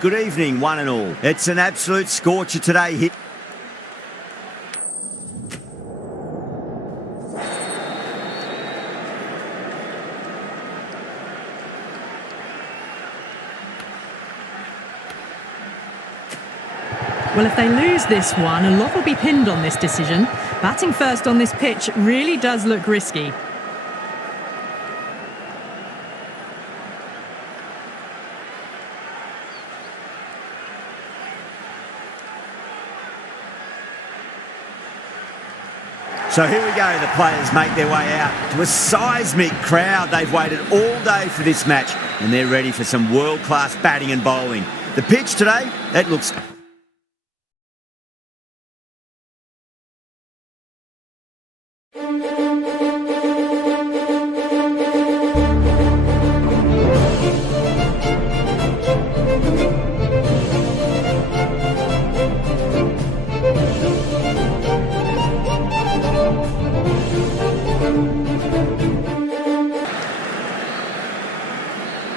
Good evening, one and all. It's an absolute scorcher today. Hit. Well, if they lose this one, a lot will be pinned on this decision. Batting first on this pitch really does look risky. So here we go, the players make their way out to a seismic crowd. They've waited all day for this match and they're ready for some world-class batting and bowling. The pitch today, that looks...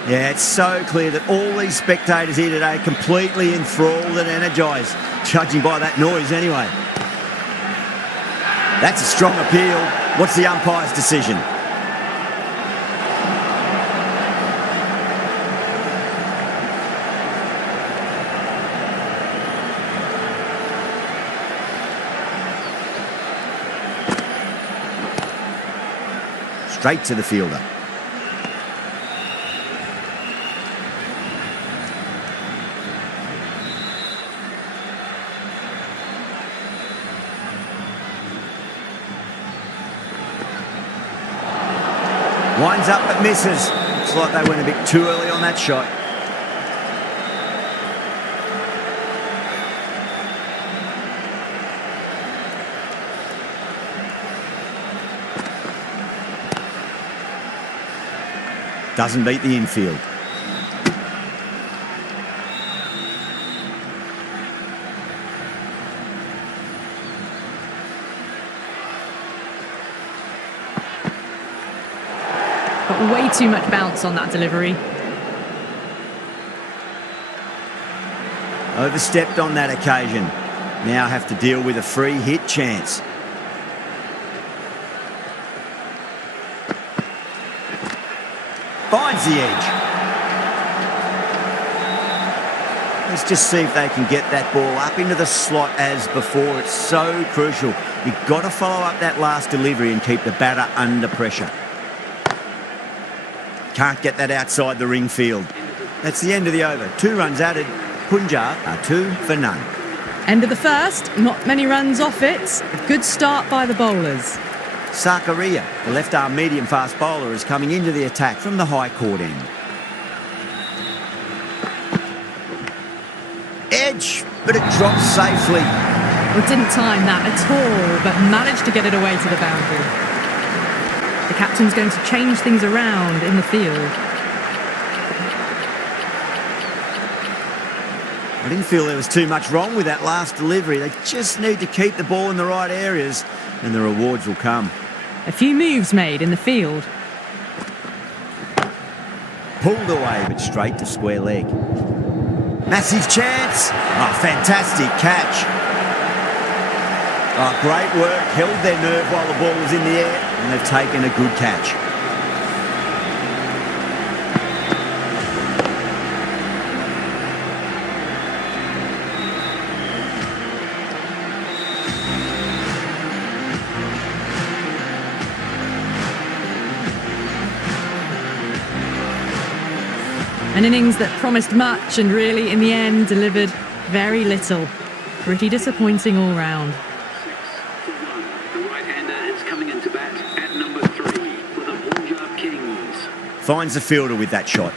Yeah, it's so clear that all these spectators here today are completely enthralled and energised, judging by that noise anyway. That's a strong appeal. What's the umpire's decision? Straight to the fielder. Winds up but misses. Looks like they went a bit too early on that shot. Doesn't beat the infield. Got way too much bounce on that delivery. Overstepped on that occasion. Now have to deal with a free hit chance. Finds the edge. Let's just see if they can get that ball up into the slot as before. It's so crucial. You've got to follow up that last delivery and keep the batter under pressure. Can't get that outside the ring field. That's the end of the over. 2 runs added. Punjab are 2 for none. End of the first, not many runs off it. A good start by the bowlers. Sakaria, the left-arm medium-fast bowler, is coming into the attack from the high court end. Edge, but it drops safely. Well, didn't time that at all, but managed to get it away to the boundary. The captain's going to change things around in the field. I didn't feel there was too much wrong with that last delivery. They just need to keep the ball in the right areas and the rewards will come. A few moves made in the field. Pulled away, but straight to square leg. Massive chance. Oh, fantastic catch. Oh, great work. Held their nerve while the ball was in the air, and they've taken a good catch. An innings that promised much and really, in the end, delivered very little. Pretty disappointing all round. The right-hander is coming into bat at number 3 for the Punjab Kings. Finds the fielder with that shot.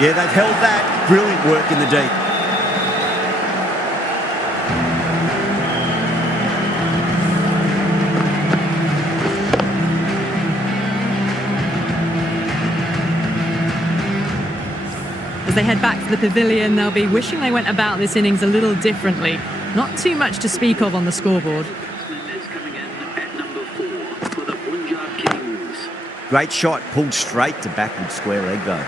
Yeah, they've held that. Brilliant work in the deep. they head back to the pavilion, they'll be wishing they went about this innings a little differently. Not too much to speak of on the scoreboard. Batsman is coming in at number 4 for the Punjab Kings. Great shot, pulled straight to backward square leg though.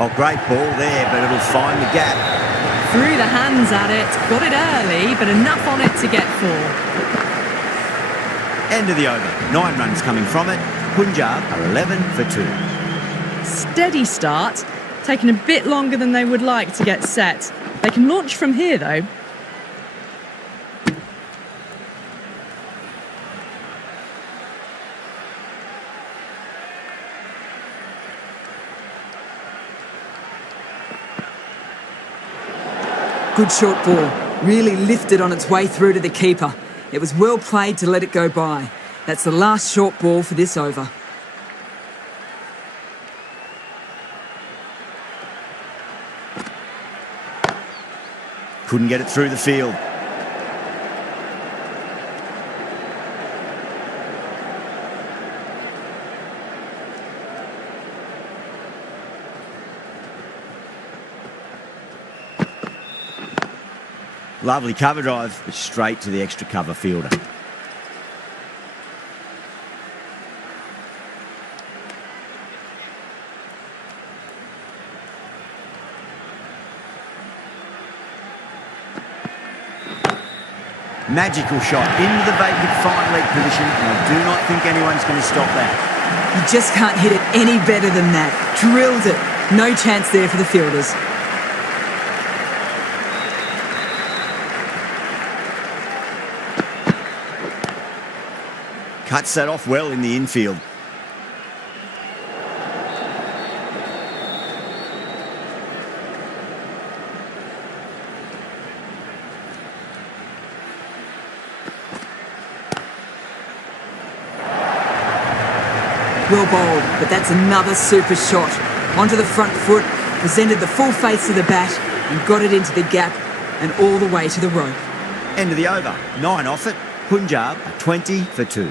Oh, great ball there, but it'll find the gap. Threw the hands at it, got it early, but enough on it to get 4. End of the over. 9 runs coming from it. Punjab are 11 for 2. Steady start, taking a bit longer than they would like to get set. They can launch from here though. Good short ball, really lifted on its way through to the keeper. It was well played to let it go by. That's the last short ball for this over. Couldn't get it through the field. Lovely cover drive, but straight to the extra cover fielder. Magical shot into the vacant fine leg position, and I do not think anyone's going to stop that. You just can't hit it any better than that. Drilled it. No chance there for the fielders. Cuts that off well in the infield. Well bowled, but that's another super shot. Onto the front foot, presented the full face of the bat and got it into the gap and all the way to the rope. End of the over. 9 off it. Punjab are 20 for 2.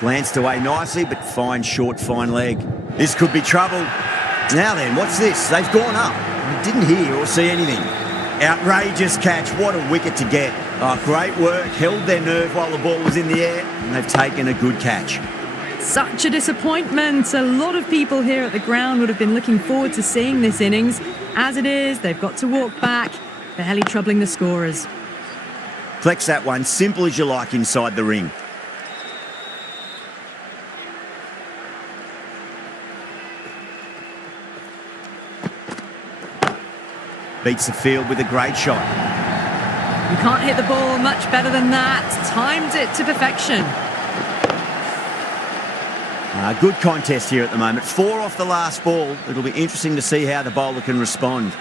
Glanced away nicely, but fine short, fine leg. This could be trouble. Now then, what's this? They've gone up. We didn't hear or see anything. Outrageous catch. What a wicket to get. Oh, great work. Held their nerve while the ball was in the air, and they've taken a good catch. Such a disappointment. A lot of people here at the ground would have been looking forward to seeing this innings. As it is, they've got to walk back, barely troubling the scorers. Flex that one, simple as you like inside the ring. Beats the field with a great shot. You can't hit the ball much better than that. Timed it to perfection. Good contest here at the moment. 4 off the last ball. It'll be interesting to see how the bowler can respond.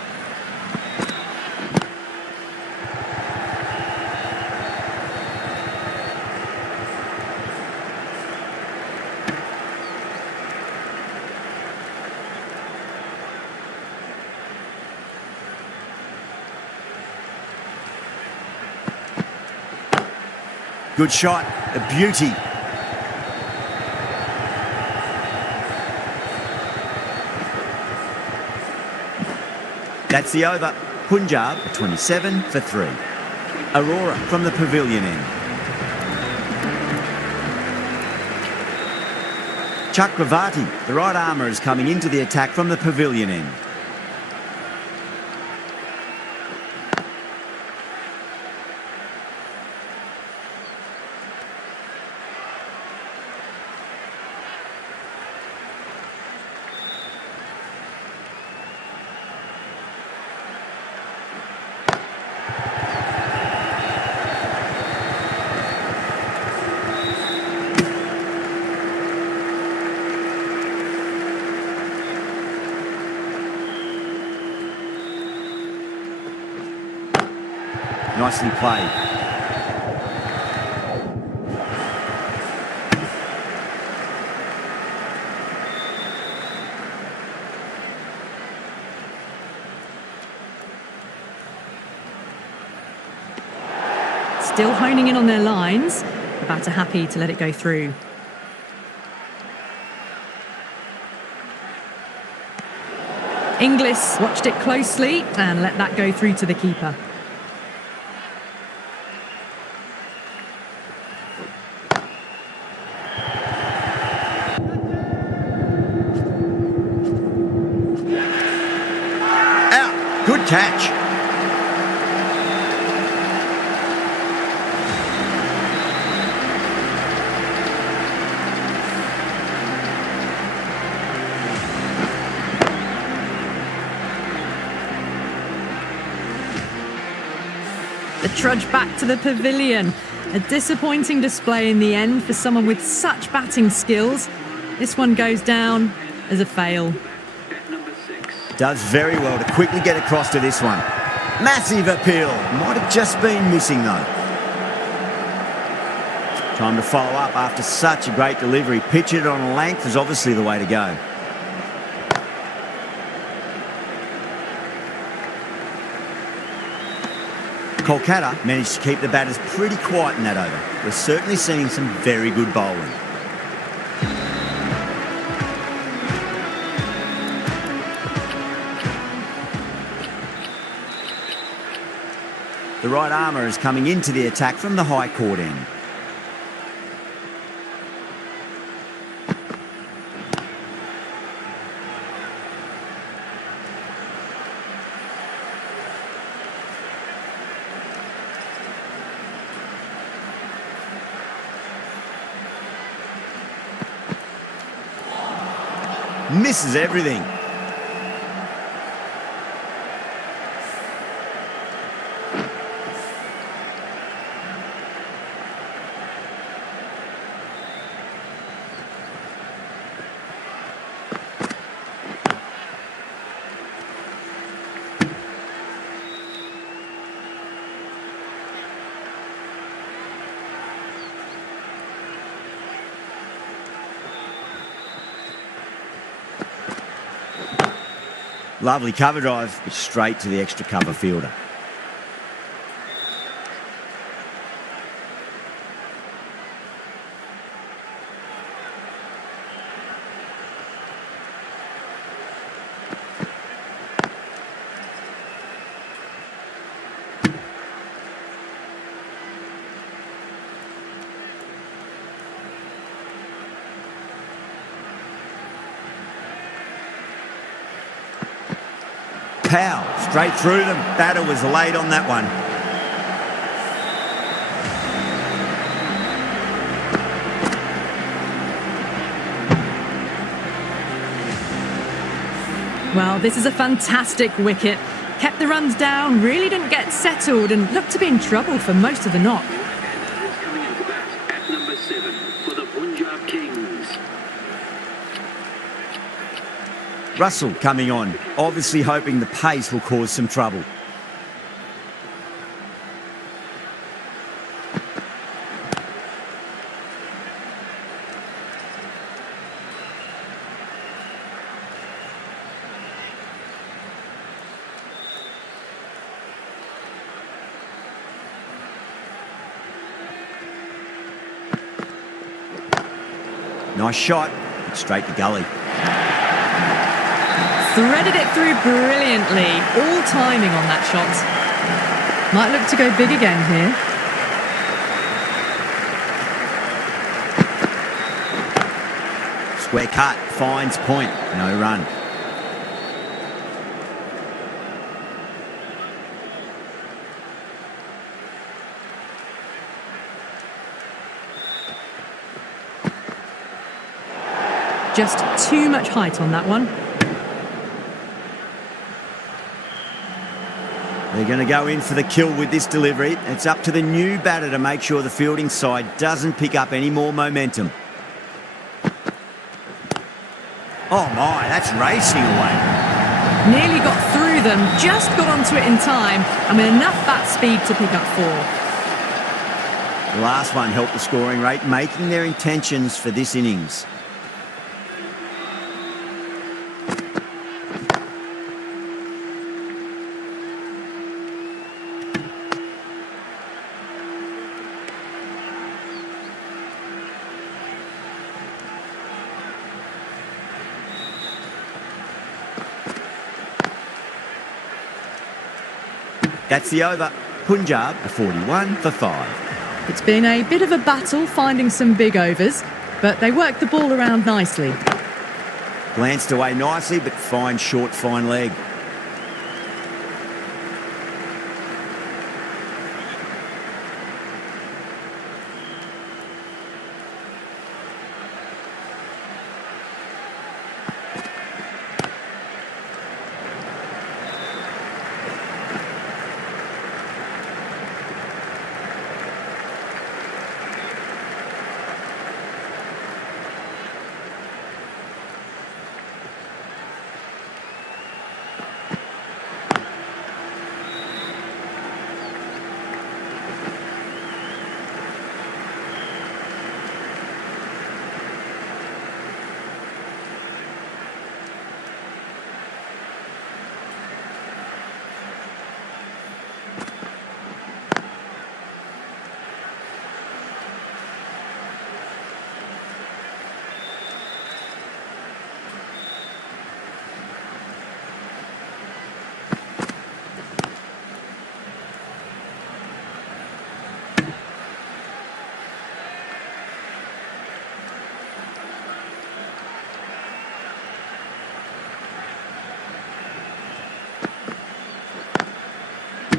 Good shot, a beauty. That's the over. Punjab 27 for 3. Aurora from the pavilion end. Chakravarti, the right armour, is coming into the attack from the pavilion end. Nicely played. Still honing in on their lines. The batter happy to let it go through. Inglis watched it closely and let that go through to the keeper. Out. Good catch. The trudge back to the pavilion. A disappointing display in the end for someone with such batting skills. This one goes down as a fail. Does very well to quickly get across to this one. Massive appeal. Might have just been missing though. Time to follow up after such a great delivery. Pitch it on a length is obviously the way to go. Kolkata managed to keep the batters pretty quiet in that over. We're certainly seeing some very good bowling. The right armour is coming into the attack from the high court end. Misses everything. Lovely cover drive, but straight to the extra cover fielder. Pow, straight through them. Batter was late on that one. Well, this is a fantastic wicket. Kept the runs down, really didn't get settled and looked to be in trouble for most of the knock. Coming into bat at number 7 for the Punjab Kings. Russell coming on, obviously hoping the pace will cause some trouble. Nice shot, straight to gully. Threaded it through brilliantly. All timing on that shot. Might look to go big again here. Square cut, finds point, no run. Just too much height on that one. They're going to go in for the kill with this delivery. It's up to the new batter to make sure the fielding side doesn't pick up any more momentum. Oh my, that's racing away. Nearly got through them, just got onto it in time, and with enough bat speed to pick up 4. The last one helped the scoring rate, making their intentions for this innings. That's the over. Punjab are 41 for 5. It's been a bit of a battle finding some big overs, but they worked the ball around nicely. Glanced away nicely, but fine short, fine leg.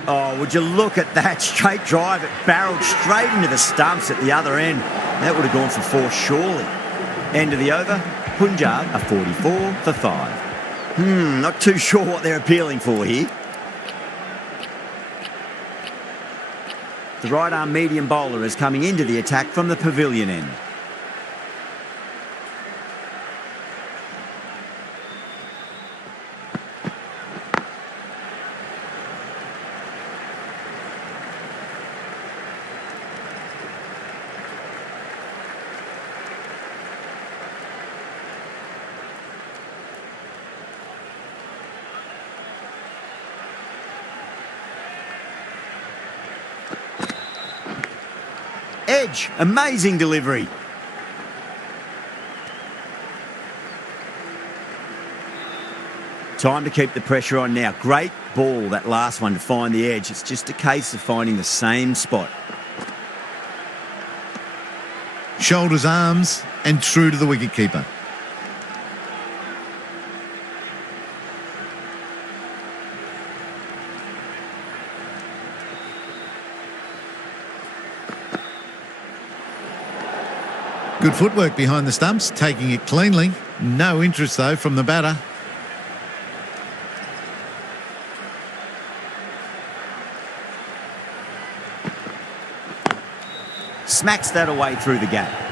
Oh, would you look at that straight drive? It barreled straight into the stumps at the other end. That would have gone for 4 surely. End of the over. Punjab are 44 for 5. Not too sure what they're appealing for here. The right arm medium bowler is coming into the attack from the pavilion end. Edge, amazing delivery. Time to keep the pressure on now. Great ball, that last one, to find the edge. It's just a case of finding the same spot. Shoulders, arms, and true to the wicketkeeper. Good footwork behind the stumps, taking it cleanly. No interest, though, from the batter. Smacks that away through the gap.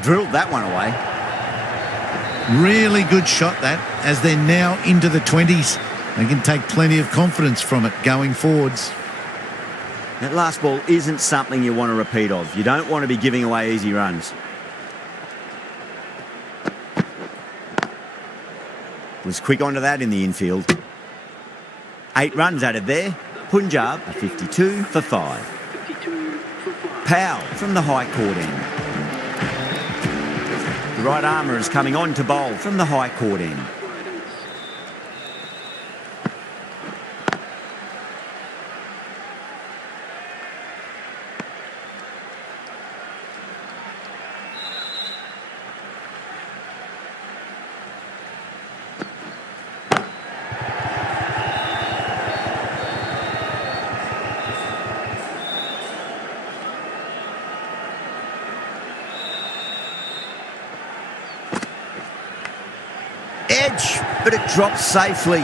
Drilled that one away. Really good shot that, as they're now into the 20s. They can take plenty of confidence from it going forwards. That last ball isn't something you want to repeat of. You don't want to be giving away easy runs. Was quick onto that in the infield. 8 runs added there. Punjab are 52 for 5. 52 for 5. Powell from the high court end. The right armour is coming on to bowl from the high court end. edge, but it drops safely.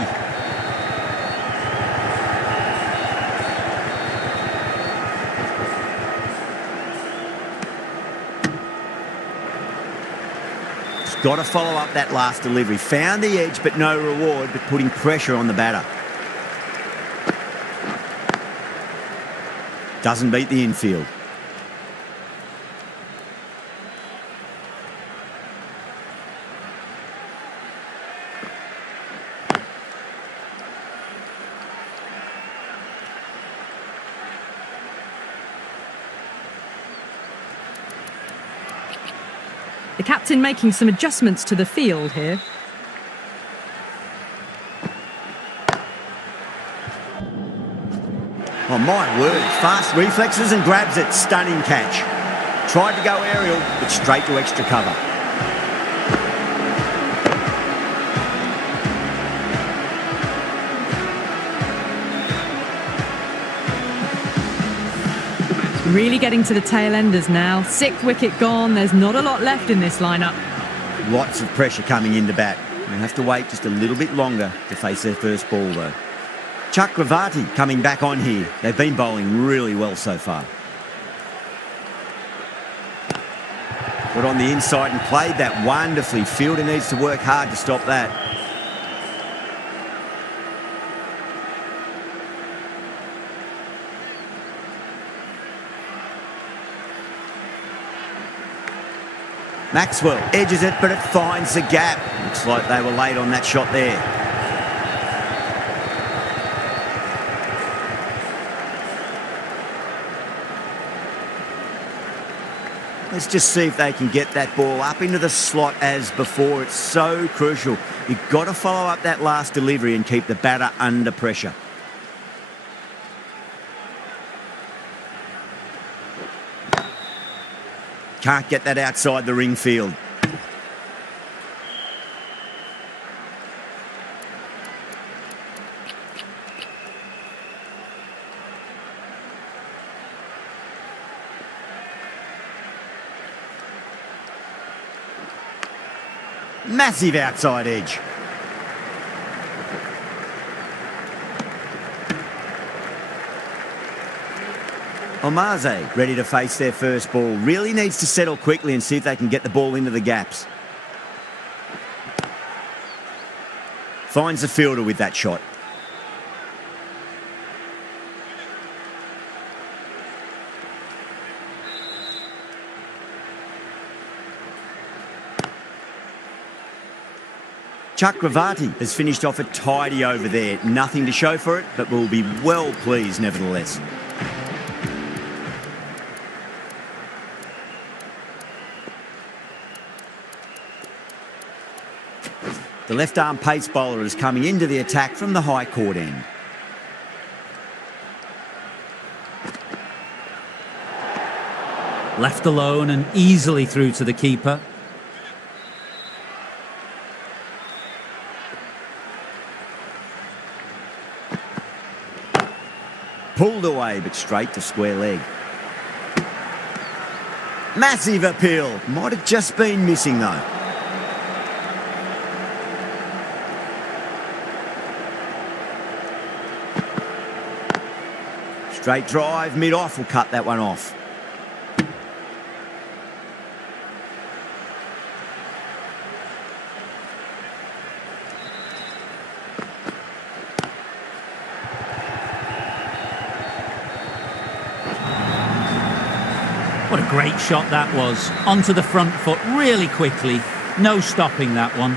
He's got to follow up that last delivery. Found the edge, but no reward, but putting pressure on the batter. Doesn't beat the infield. The captain making some adjustments to the field here. Oh my word, fast reflexes and grabs it, stunning catch. Tried to go aerial, but straight to extra cover. Really getting to the tail enders now. 6th wicket gone, there's not a lot left in this lineup. Lots of pressure coming into bat. They'll have to wait just a little bit longer to face their first ball though. Chakravarti coming back on here. They've been bowling really well so far. Got on the inside and played that wonderfully. Fielder needs to work hard to stop that. Maxwell edges it, but it finds the gap. Looks like they were late on that shot there. Let's just see if they can get that ball up into the slot as before. It's so crucial. You've got to follow up that last delivery and keep the batter under pressure. Can't get that outside the ring field. Massive outside edge. Omaze ready to face their first ball. Really needs to settle quickly and see if they can get the ball into the gaps. Finds the fielder with that shot. Chakravarti has finished off a tidy over there. Nothing to show for it, but will be well pleased nevertheless. The left-arm pace bowler is coming into the attack from the high court end. Left alone and easily through to the keeper. Pulled away, but straight to square leg. Massive appeal. Might have just been missing, though. Straight drive, mid-off will cut that one off. What a great shot that was. Onto the front foot really quickly. No stopping that one.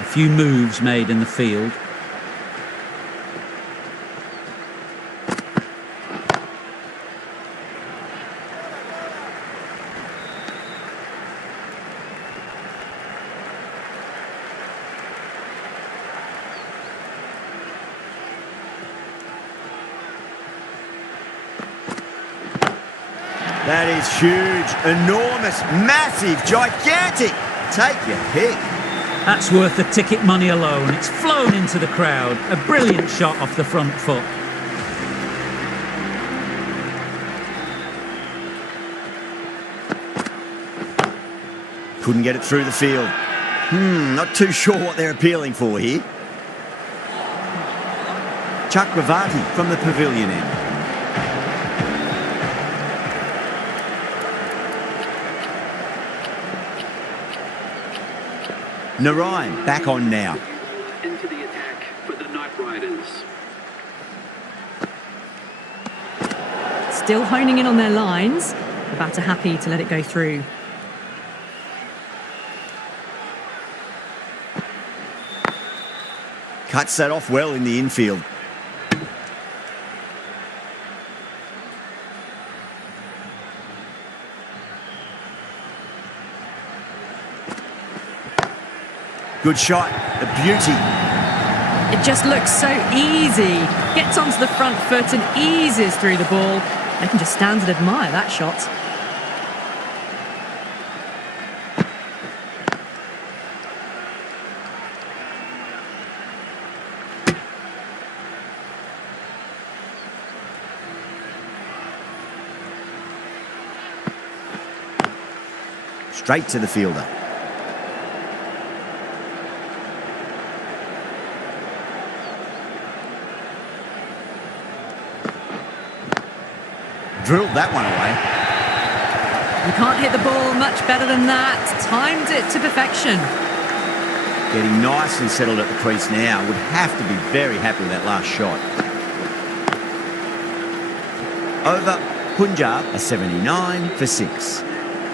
A few moves made in the field. That is huge, enormous, massive, gigantic. Take your pick. That's worth the ticket money alone. It's flown into the crowd. A brilliant shot off the front foot. Couldn't get it through the field. Not too sure what they're appealing for here. Chakravarti from the pavilion end. Narayan back on now. Into the attack for the Knight Riders. Still honing in on their lines. The batter happy to let it go through. Cuts that off well in the infield. Good shot, a beauty. It just looks so easy. Gets onto the front foot and eases through the ball. They can just stand and admire that shot. Straight to the fielder. Drilled that one away. You can't hit the ball much better than that. Timed it to perfection. Getting nice and settled at the crease now. Would have to be very happy with that last shot. Over Punjab, a 79 for 6.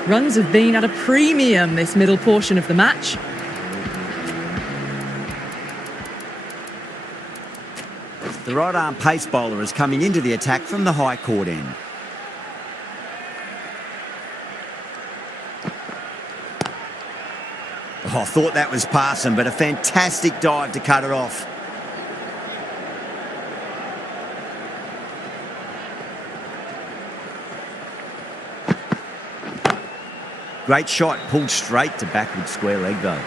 Runs have been at a premium this middle portion of the match. The right arm pace bowler is coming into the attack from the high court end. Oh, I thought that was passing, but a fantastic dive to cut it off. Great shot, pulled straight to backward square leg though.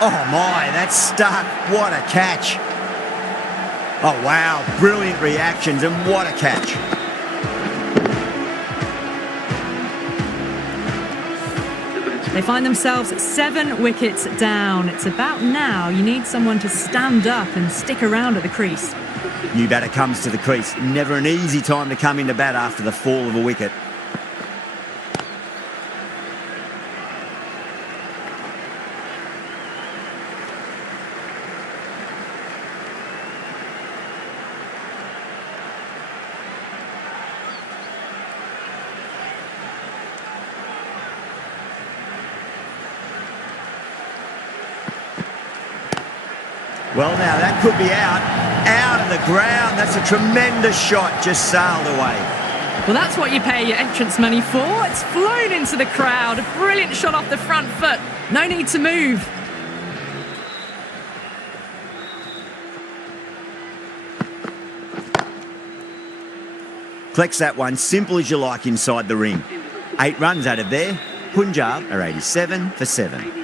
Oh my, that's stuck. What a catch. Oh wow, brilliant reactions and what a catch. They find themselves 7 wickets down. It's about now you need someone to stand up and stick around at the crease. New batter comes to the crease. Never an easy time to come into bat after the fall of a wicket. Well, now that could be out of the ground. That's a tremendous shot, just sailed away. Well, that's what you pay your entrance money for. It's flown into the crowd. A brilliant shot off the front foot. No need to move. Collects that one, simple as you like inside the ring. 8 runs out of there. Punjab are 87 for 7.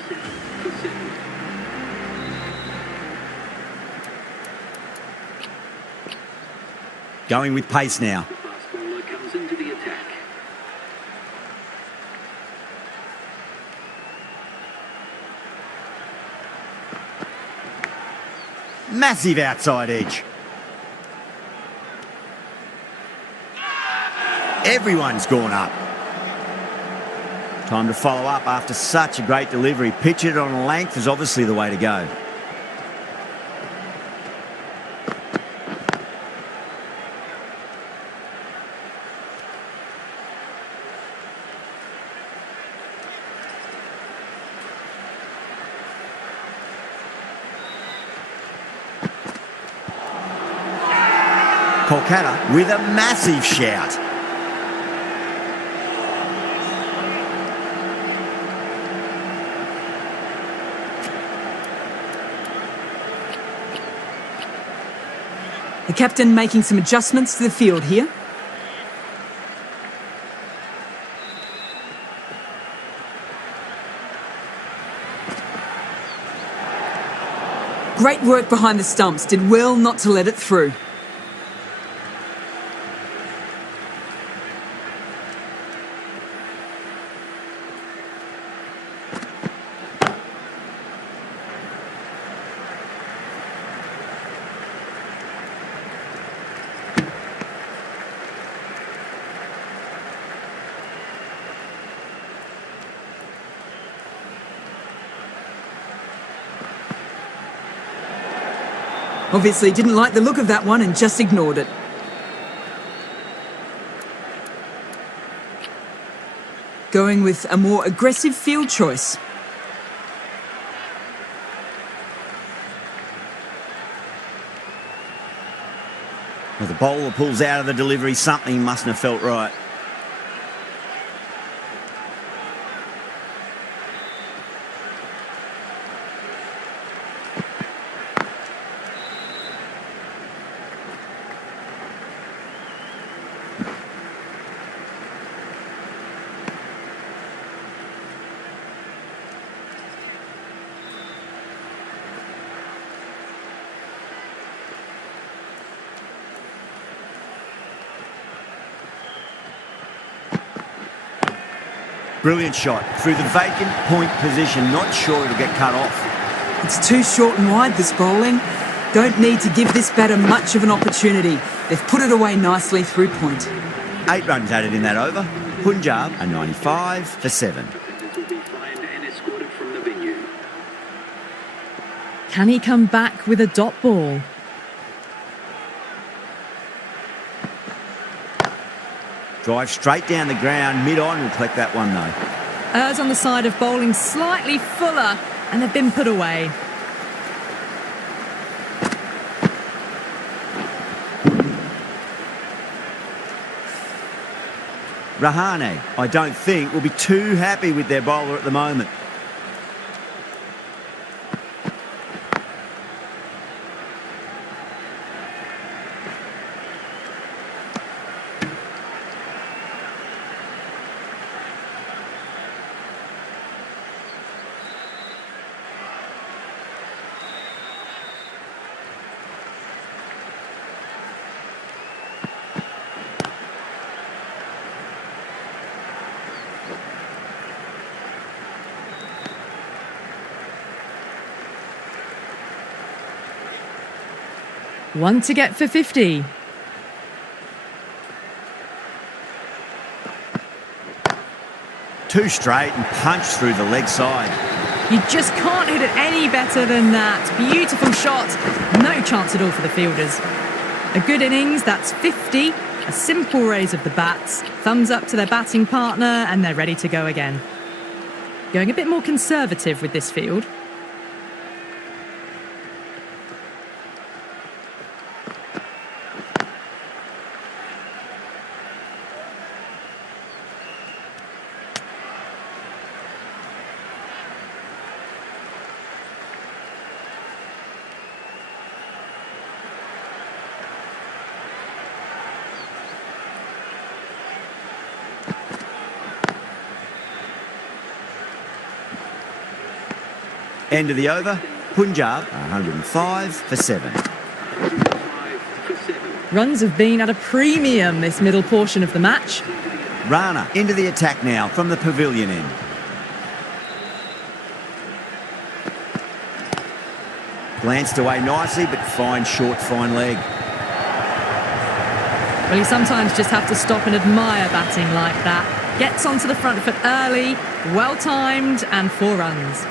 Going with pace now. The fast bowler comes into the attack. Massive outside edge. Everyone's gone up. Time to follow up after such a great delivery. Pitch it on length is obviously the way to go. Kolkata with a massive shout. The captain making some adjustments to the field here. Great work behind the stumps. Did well not to let it through. Obviously didn't like the look of that one and just ignored it. Going with a more aggressive field choice. Well, the bowler pulls out of the delivery. Something mustn't have felt right. Brilliant shot through the vacant point position. Not sure it'll get cut off. It's too short and wide, this bowling. Don't need to give this batter much of an opportunity. They've put it away nicely through point. 8 runs added in that over. Punjab are 95 for 7. Defenders will be fined and escorted from the venue. Can he come back with a dot ball? Drive straight down the ground. Mid-on will collect that one though. Errs on the side of bowling slightly fuller, and they've been put away. Rahane, I don't think, will be too happy with their bowler at the moment. One to get for 50. Two straight and punch through the leg side. You just can't hit it any better than that. Beautiful shot. No chance at all for the fielders. A good innings, that's 50. A simple raise of the bats. Thumbs up to their batting partner and they're ready to go again. Going a bit more conservative with this field. End of the over. Punjab 105 for 7. 105 for 7. Runs have been at a premium this middle portion of the match. Rana into the attack now from the pavilion end. Glanced away nicely, but fine short, fine leg. Well, you sometimes just have to stop and admire batting like that. Gets onto the front foot early, well timed, and 4 runs.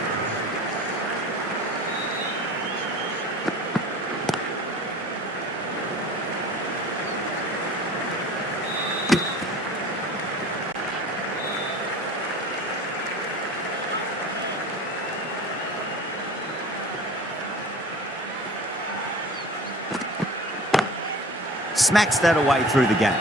Smacks that away through the gap.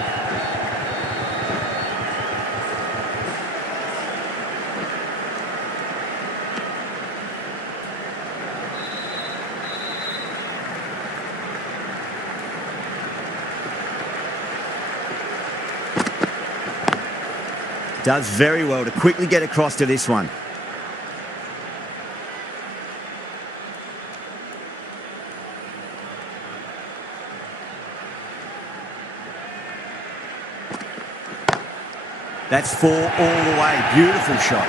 Does very well to quickly get across to this one. That's 4 all the way. Beautiful shot.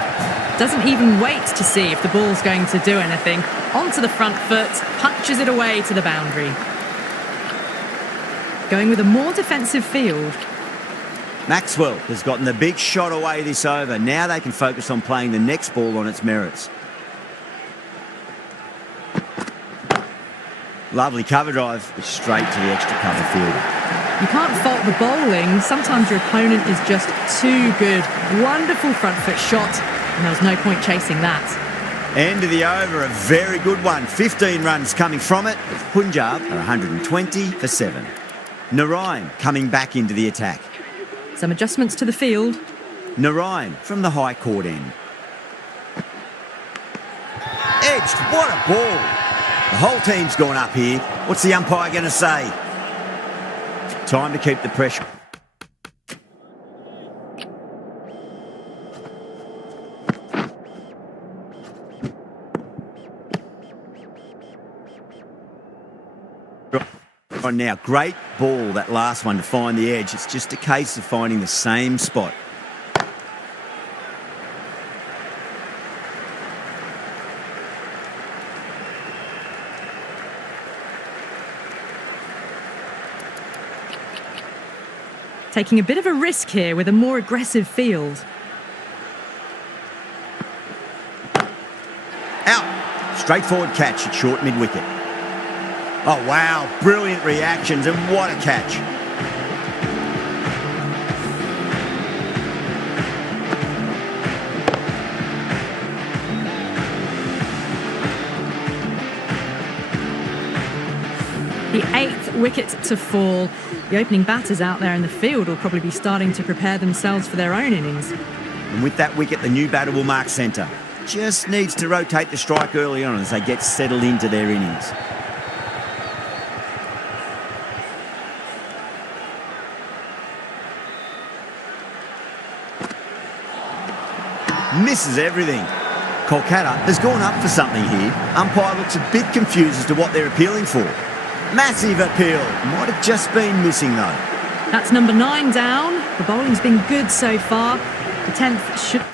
Doesn't even wait to see if the ball's going to do anything. Onto the front foot, punches it away to the boundary. Going with a more defensive field. Maxwell has gotten the big shot away this over. Now they can focus on playing the next ball on its merits. Lovely cover drive, but straight to the extra cover field. You can't fault the bowling. Sometimes your opponent is just too good. Wonderful front foot shot, and there was no point chasing that. End of the over, a very good one. 15 runs coming from it. Punjab are 120 for 7. Narayan coming back into the attack. Some adjustments to the field. Narayan from the high court end. Edged, what a ball. The whole team's gone up here. What's the umpire going to say? Time to keep the pressure. On now, great ball, that last one, to find the edge. It's just a case of finding the same spot. Taking a bit of a risk here with a more aggressive field. Out. Straightforward catch at short mid-wicket. Oh, wow. Brilliant reactions, and what a catch. The 8th wicket to fall. The opening batters out there in the field will probably be starting to prepare themselves for their own innings. And with that wicket, the new batter will mark centre. Just needs to rotate the strike early on as they get settled into their innings. Misses everything. Kolkata has gone up for something here. Umpire looks a bit confused as to what they're appealing for. Massive appeal. Might have just been missing though. That's number 9 down. The bowling's been good so far. The 10th should...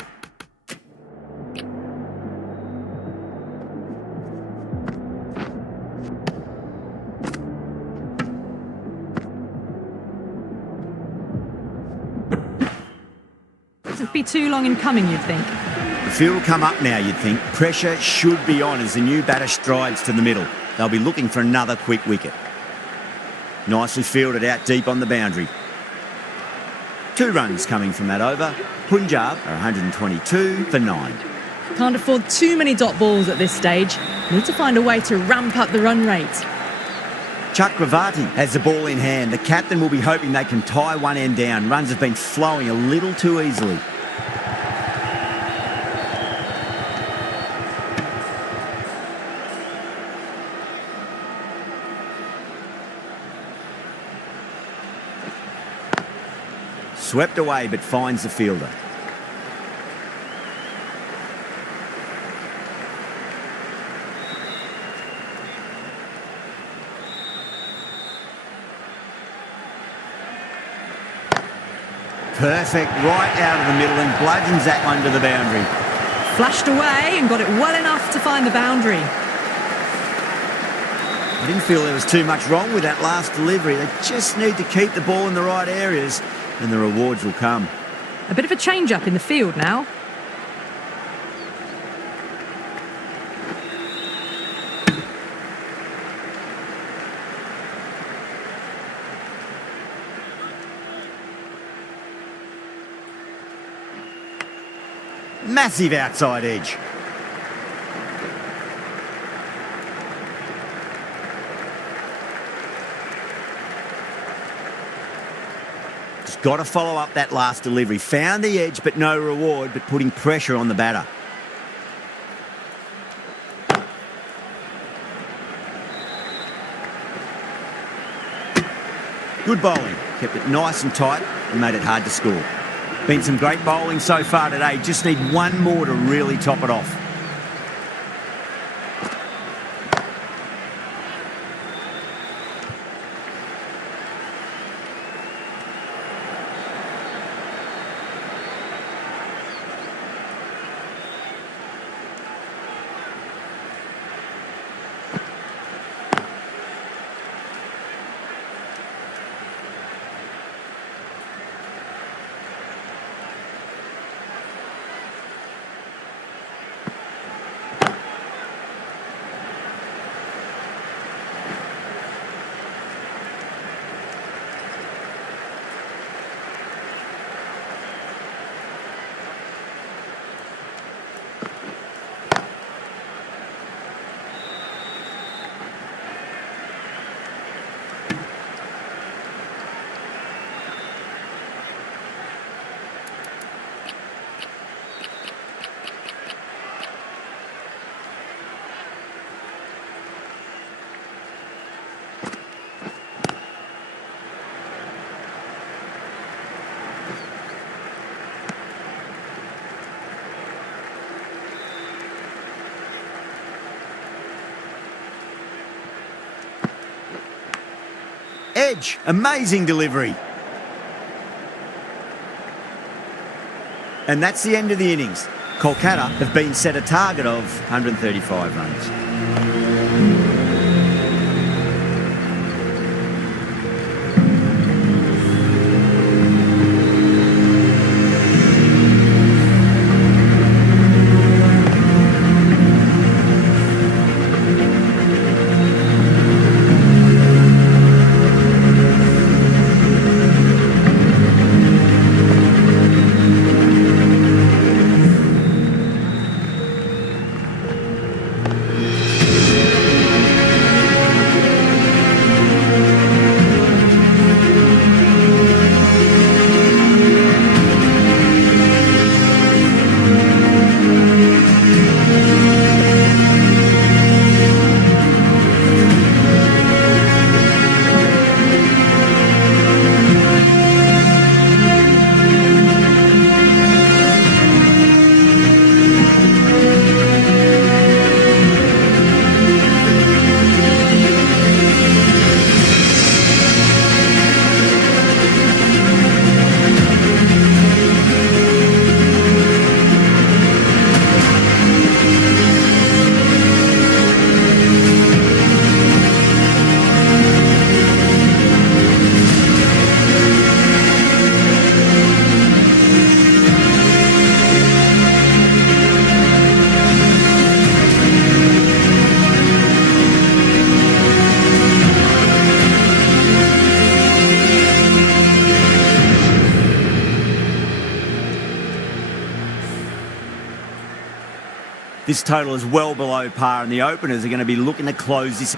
Won't be too long in coming, you'd think. The field will come up now, you'd think. Pressure should be on as the new batter strides to the middle. They'll be looking for another quick wicket. Nicely fielded out deep on the boundary. 2 runs coming from that over. Punjab are 122 for 9. Can't afford too many dot balls at this stage. Need to find a way to ramp up the run rate. Chakravarti has the ball in hand. The captain will be hoping they can tie one end down. Runs have been flowing a little too easily. Swept away, but finds the fielder. Perfect, right out of the middle, and bludgeons that one to the boundary. Flashed away and got it well enough to find the boundary. I didn't feel there was too much wrong with that last delivery. They just need to keep the ball in the right areas, and the rewards will come. A bit of a change-up in the field now. Massive outside edge. Just got to follow up that last delivery. Found the edge, but no reward, but putting pressure on the batter. Good bowling. Kept it nice and tight and made it hard to score. Been some great bowling so far today. Just need one more to really top it off. edge. Amazing delivery. And that's the end of the innings. Kolkata have been set a target of 135 runs. This total is well below par, and the openers are going to be looking to close this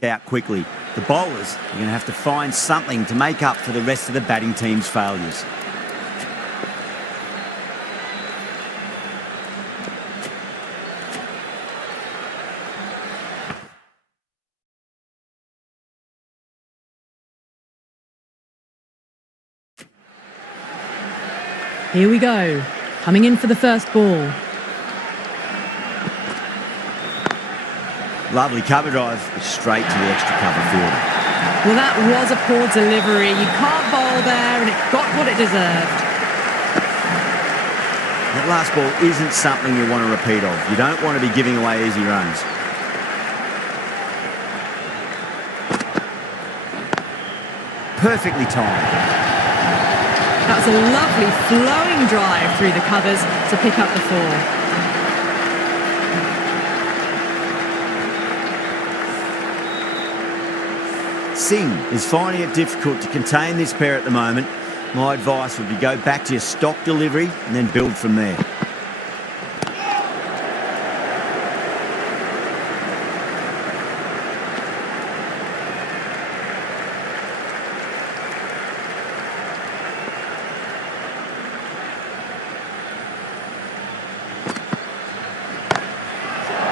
out quickly. The bowlers are going to have to find something to make up for the rest of the batting team's failures. Here we go. Coming in for the first ball. Lovely cover drive, straight to the extra cover fielder. Well, that was a poor delivery. You can't bowl there, and it got what it deserved. That last ball isn't something you want to repeat of. You don't want to be giving away easy runs. Perfectly timed. That was a lovely flowing drive through the covers to pick up the 4. Singh is finding it difficult to contain this pair at the moment. My advice would be go back to your stock delivery and then build from there.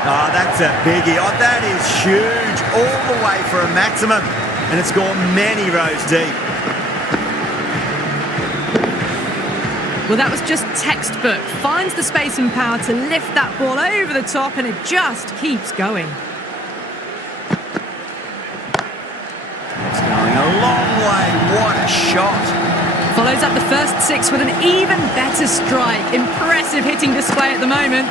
Oh, that's a biggie. Oh, that is huge. All the way for a maximum. And it's gone many rows deep. Well, that was just textbook. Finds the space and power to lift that ball over the top, and it just keeps going. It's going a long way. What a shot. Follows up the first 6 with an even better strike. Impressive hitting display at the moment.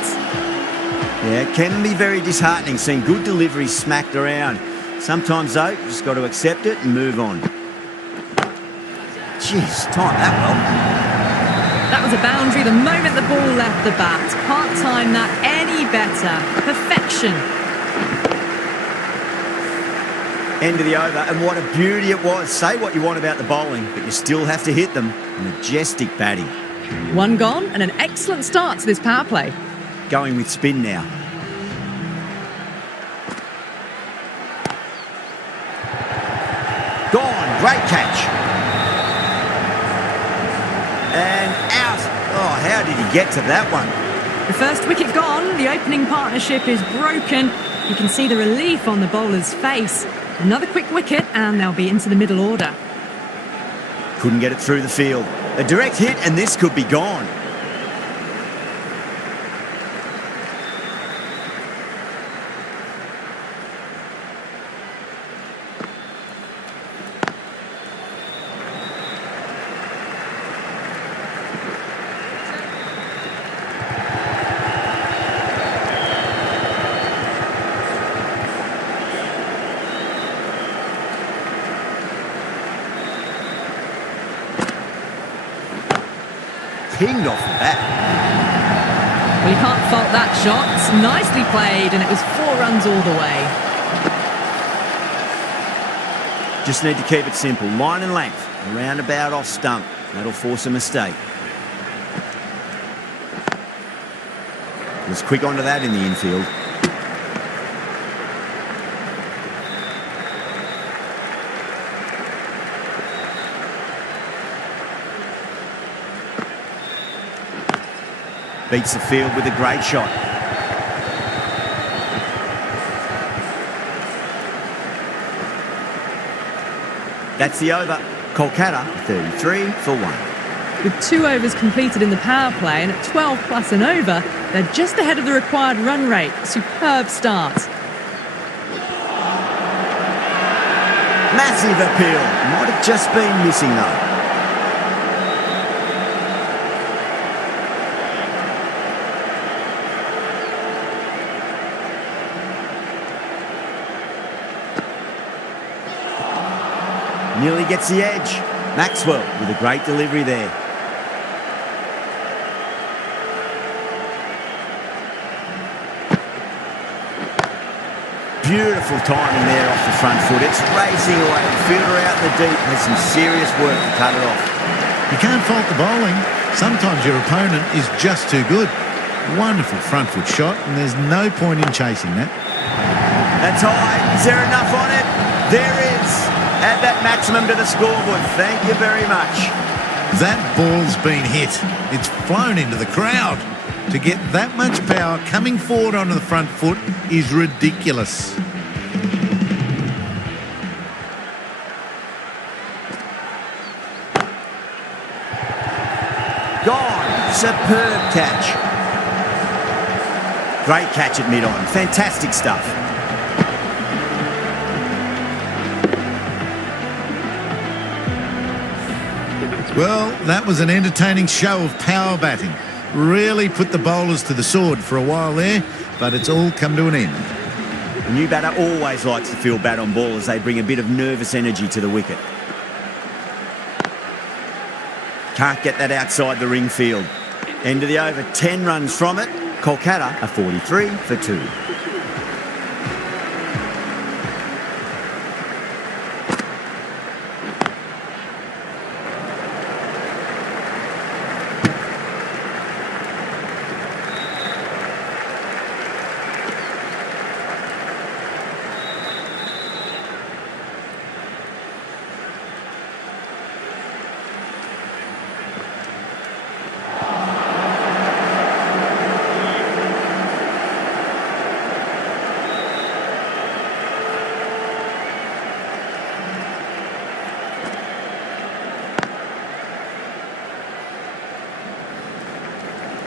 Yeah, it can be very disheartening seeing good deliveries smacked around. Sometimes, though, you just got to accept it and move on. Jeez, timed that well. That was a boundary the moment the ball left the bat. Can't time that any better. Perfection. End of the over, and what a beauty it was. Say what you want about the bowling, but you still have to hit them. Majestic batting. 1 gone, and an excellent start to this power play. Going with spin now. Gone, great catch. And out. Oh, how did he get to that one? The first wicket gone, the opening partnership is broken. You can see the relief on the bowler's face. Another quick wicket and they'll be into the middle order. Couldn't get it through the field. A direct hit and this could be gone. pinged off the bat. Well, you can't fault that shot. Nicely played, and it was 4 runs all the way. Just need to keep it simple. Line and length. A roundabout off stump. That'll force a mistake. Was quick onto that in the infield. Beats the field with a great shot. That's the over. Kolkata 33 for 1. With 2 overs completed in the power play and at 12 plus and over, they're just ahead of the required run rate. Superb start. Massive appeal. Might have just been missing though. Nearly gets the edge. Maxwell with a great delivery there. Beautiful timing there off the front foot. It's racing away. The fielder out in the deep has some serious work to cut it off. You can't fault the bowling. Sometimes your opponent is just too good. Wonderful front foot shot, and there's no point in chasing that. That's high. Is there enough on it? There is. Add that maximum to the scoreboard. Thank you very much. That ball's been hit. It's flown into the crowd. To get that much power coming forward onto the front foot is ridiculous. Gone. Superb catch. Great catch at mid-on. Fantastic stuff. Well, that was an entertaining show of power batting. Really put the bowlers to the sword for a while there, but it's all come to an end. A new batter always likes to feel bat on ball as they bring a bit of nervous energy to the wicket. Can't get that outside the ring field. End of the over, 10 runs from it. Kolkata are 43 for 2.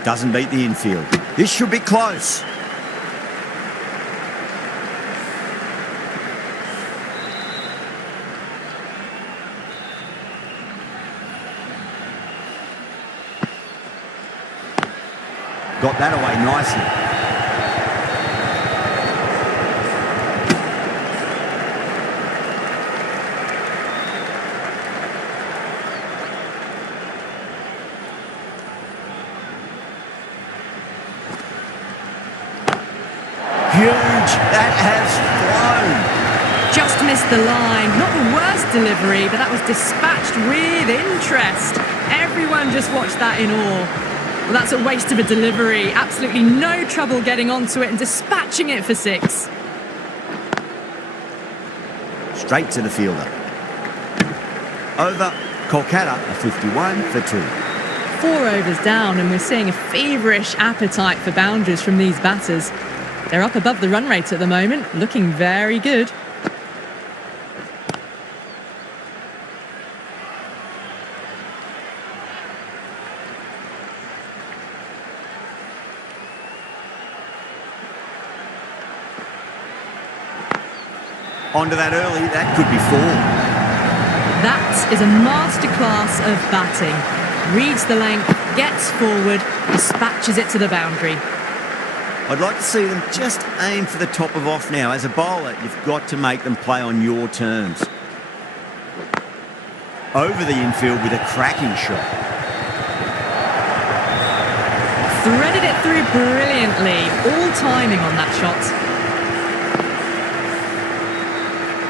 Doesn't beat the infield. This should be close. Got that away nicely. Huge. That has flown. Just missed the line. Not the worst delivery, but that was dispatched with interest. Everyone just watched that in awe. Well, that's a waste of a delivery. Absolutely no trouble getting onto it and dispatching it for 6. Straight to the fielder. Over. Kolkata are 51 for 2. 4 overs down, and we're seeing a feverish appetite for boundaries from these batters. They're up above the run rate at the moment, looking very good. Onto that early, that could be 4. That is a masterclass of batting. Reads the length, gets forward, dispatches it to the boundary. I'd like to see them just aim for the top of off now. As a bowler, you've got to make them play on your terms. Over the infield with a cracking shot. threaded it through brilliantly. All timing on that shot.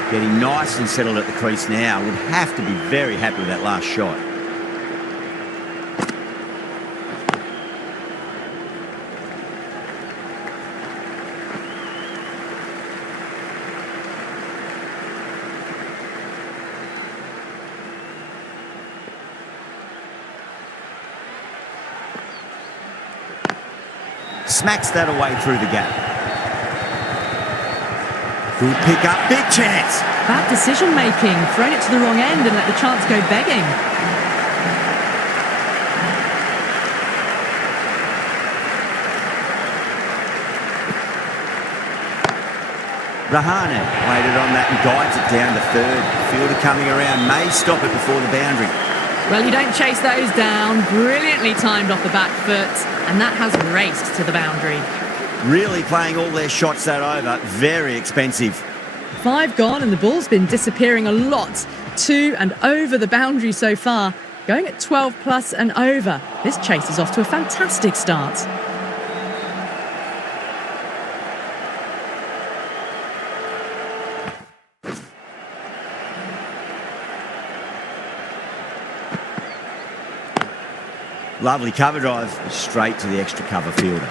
Getting nice and settled at the crease now. Would have to be very happy with that last shot. Smacks that away through the gap. Good pick up, big chance. Bad decision making, thrown it to the wrong end and let the chance go begging. Rahane waited on that and guides it down to third. Fielder coming around, may stop it before the boundary. Well, you don't chase those down. Brilliantly timed off the back foot, and that has raced to the boundary. Really playing all their shots that over. Very expensive. 5 gone, and the ball's been disappearing a lot to and over the boundary so far. Going at 12 plus and over. This chase is off to a fantastic start. Lovely cover drive, straight to the extra cover fielder.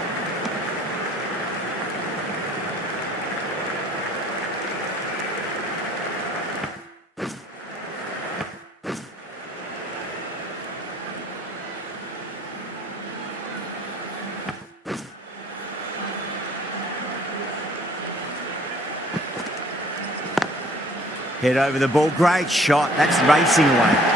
Head over the ball, great shot, that's racing away.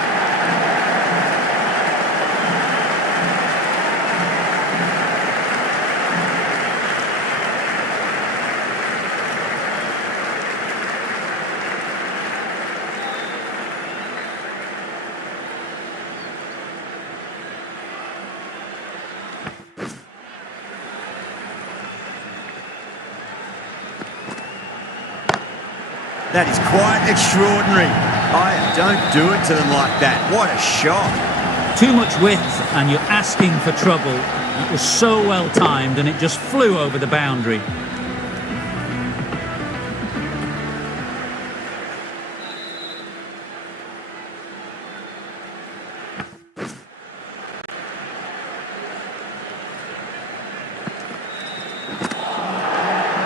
That is quite extraordinary. I don't do it to them like that. What a shot. Too much width and you're asking for trouble. It was so well timed and it just flew over the boundary.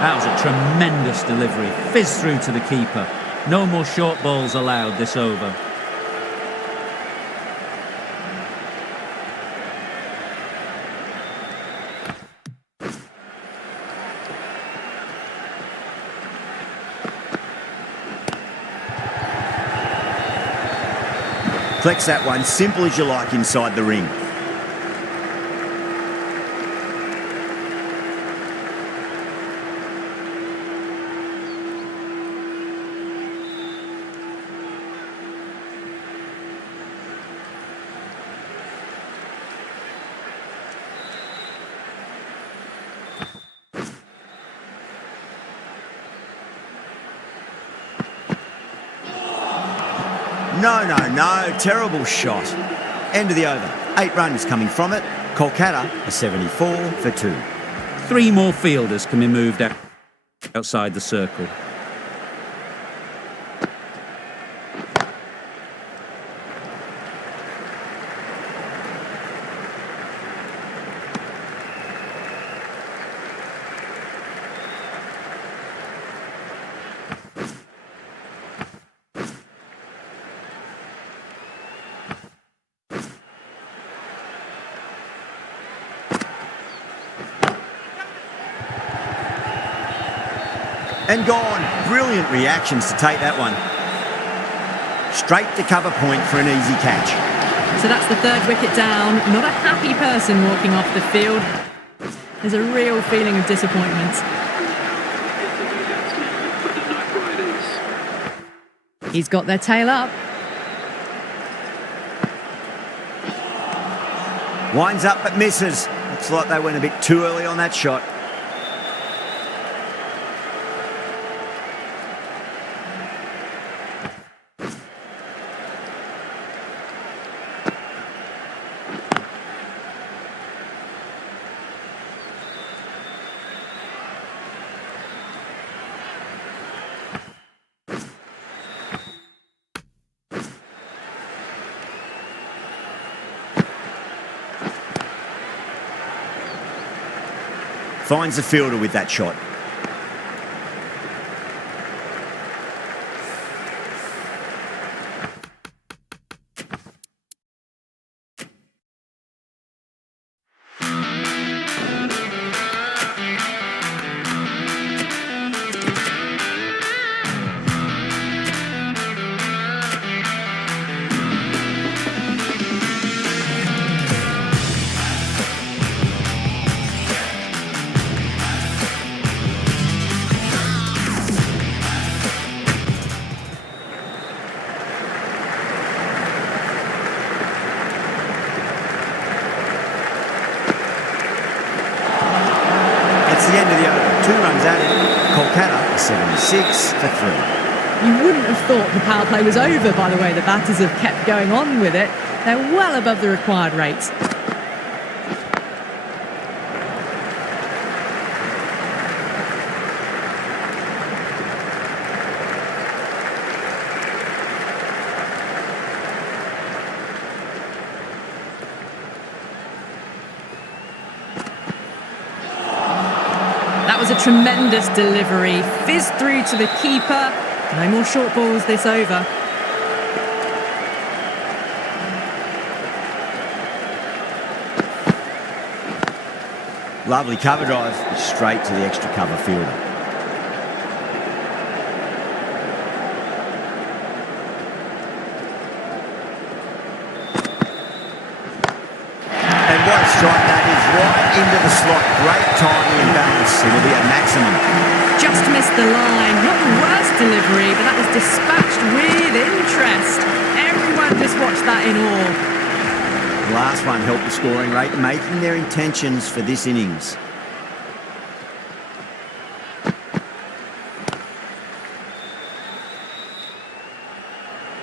That was a tremendous delivery. Fizzed through to the keeper. No more short balls allowed this over. Flex that one, simple as you like inside the ring. No, terrible shot. End of the over. 8 runs coming from it. Kolkata a 74 for 2. 3 more fielders can be moved outside the circle. And gone. Brilliant reactions to take that one. Straight to cover point for an easy catch. So that's the 3rd wicket down. Not a happy person walking off the field. There's a real feeling of disappointment. He's got their tail up. Winds up but misses. Looks like they went a bit too early on that shot. Finds the fielder with that shot. It's the end of the over. 2 runs added. Kolkata 76 for 3. You wouldn't have thought the power play was over by the way the batters have kept going on with it. They're well above the required rates. That was a tremendous delivery. Fizzed through to the keeper. No more short balls this over. Lovely cover drive, straight to the extra cover fielder. And what a strike that is, right into the slot. Great timing and balance. It'll be a maximum. Just missed the line. Not the worst delivery, but that was dispatched with interest. Everyone just watched that in awe. The last one helped the scoring rate, making their intentions for this innings.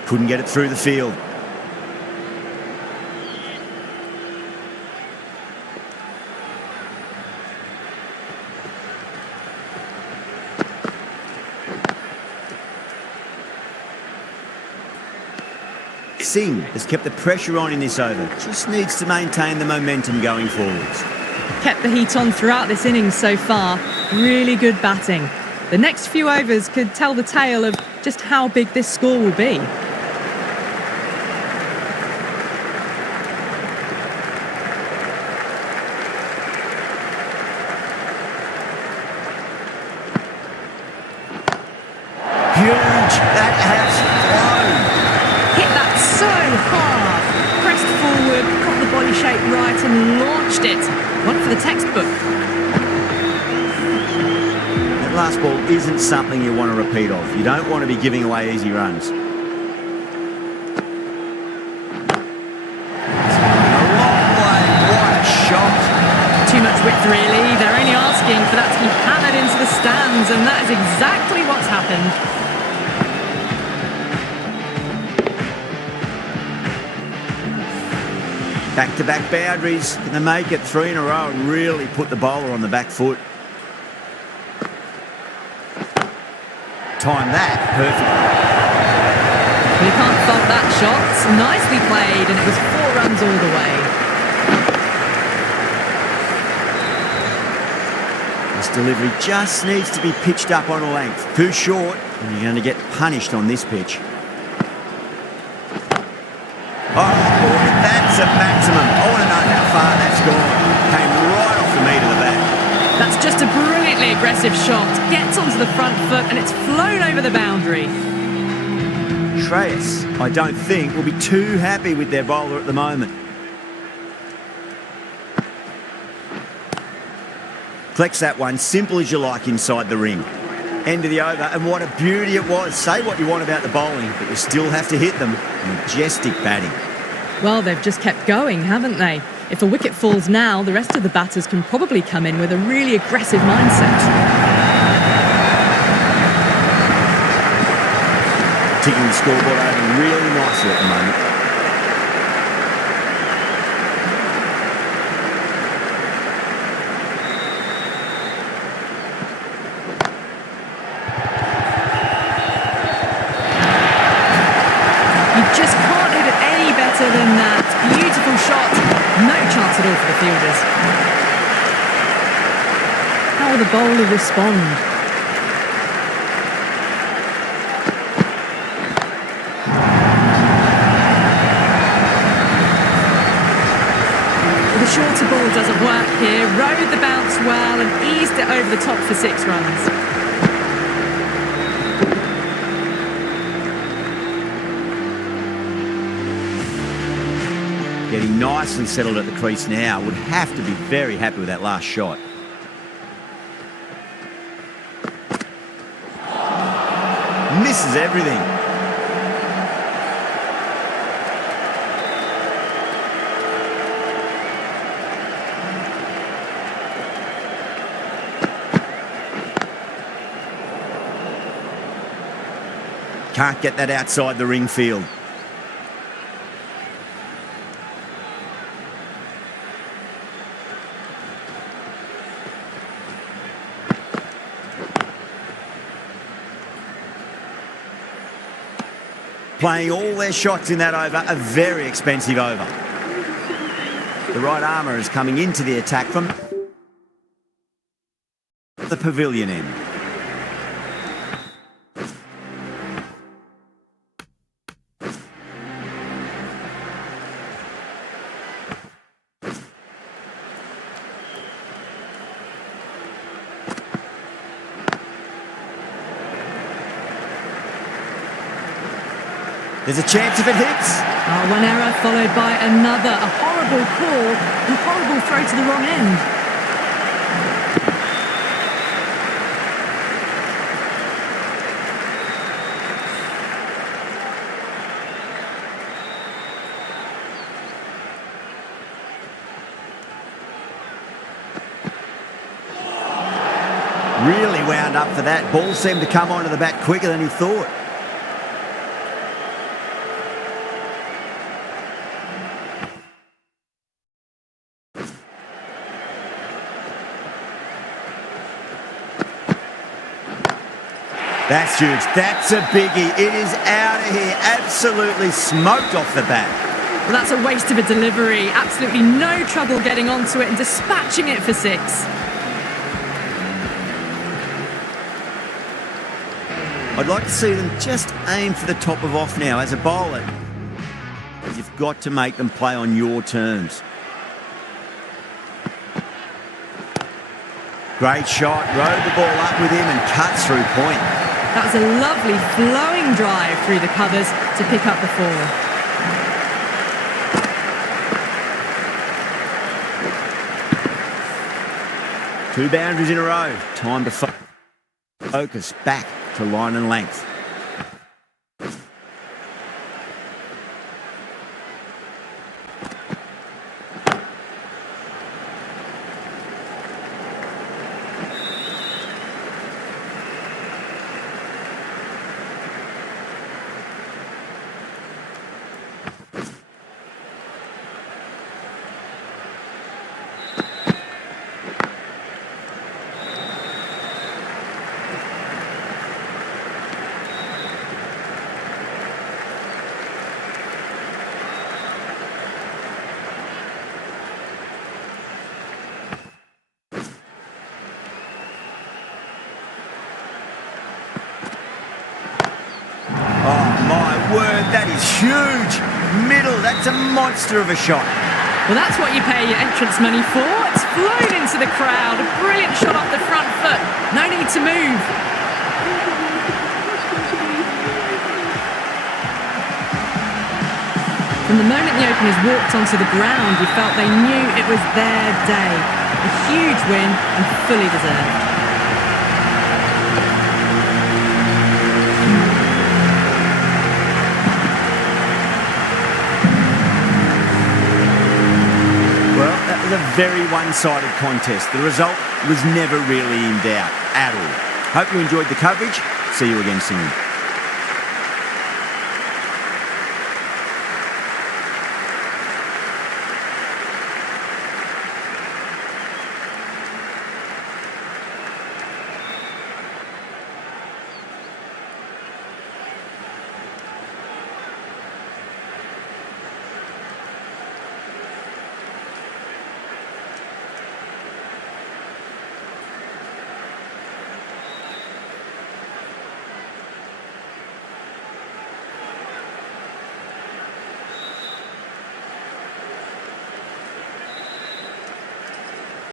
Couldn't get it through the field. Singh has kept the pressure on in this over. Just needs to maintain the momentum going forwards. Kept the heat on throughout this innings so far. Really good batting. The next few overs could tell the tale of just how big this score will be. Huge! That has flown! Hit that so hard. Pressed forward, got the body shape right and launched it. One for the textbook. That last ball isn't something you want to repeat of. You don't want to be giving away easy runs. A long way, what a shot! Too much width really. They're only asking for that to be hammered into the stands, and that is exactly what's happened. Back-to-back boundaries. Can they make it 3 in a row and really put the bowler on the back foot? Time that perfectly. You can't fault that shot. Nicely played, and it was 4 runs all the way. This delivery just needs to be pitched up on a length. Too short, and you're going to get punished on this pitch. Oh, boy, that's a maximum. I want to know how far that's gone. Came right off the meat of the bat. That's just a brilliantly aggressive shot. Gets onto the front foot, and it's flown over the boundary. Shreyas, I don't think, will be too happy with their bowler at the moment. Collects that one, simple as you like, inside the ring. End of the over, and what a beauty it was. Say what you want about the bowling, but you still have to hit them. Majestic batting. Well, they've just kept going, haven't they? If a wicket falls now, the rest of the batters can probably come in with a really aggressive mindset. Ticking the scoreboard over really nicely at the moment. You just can't hit it any better than that. Beautiful shot. No chance at all for the fielders. how the bowler respond. The shorter ball doesn't work here, rode the bounce well and eased it over the top for 6 runs. Getting nice and settled at the crease now. Would have to be very happy with that last shot. Misses everything. Can't get that outside the ring field. Playing all their shots in that over, a very expensive over. The right armour is coming into the attack from the pavilion end. There's a chance if it hits. Oh, one error followed by another. A horrible call and a horrible throw to the wrong end. Really wound up for that. Ball seemed to come onto the bat quicker than he thought. That's huge. That's a biggie. It is out of here. Absolutely smoked off the bat. Well, that's a waste of a delivery. Absolutely no trouble getting onto it and dispatching it for 6. I'd like to see them just aim for the top of off now. As a bowler, you've got to make them play on your terms. Great shot. Rode the ball up with him and cuts through point. That was a lovely flowing drive through the covers to pick up the 4. 2 boundaries in a row. Time to focus back to line and length. That is huge. Middle, that's a monster of a shot. Well, that's what you pay your entrance money for. It's flown into the crowd. A brilliant shot off the front foot. No need to move. From the moment the openers walked onto the ground, you felt they knew it was their day. A huge win and fully deserved. A very one-sided contest. The result was never really in doubt at all. Hope you enjoyed the coverage. See you again soon.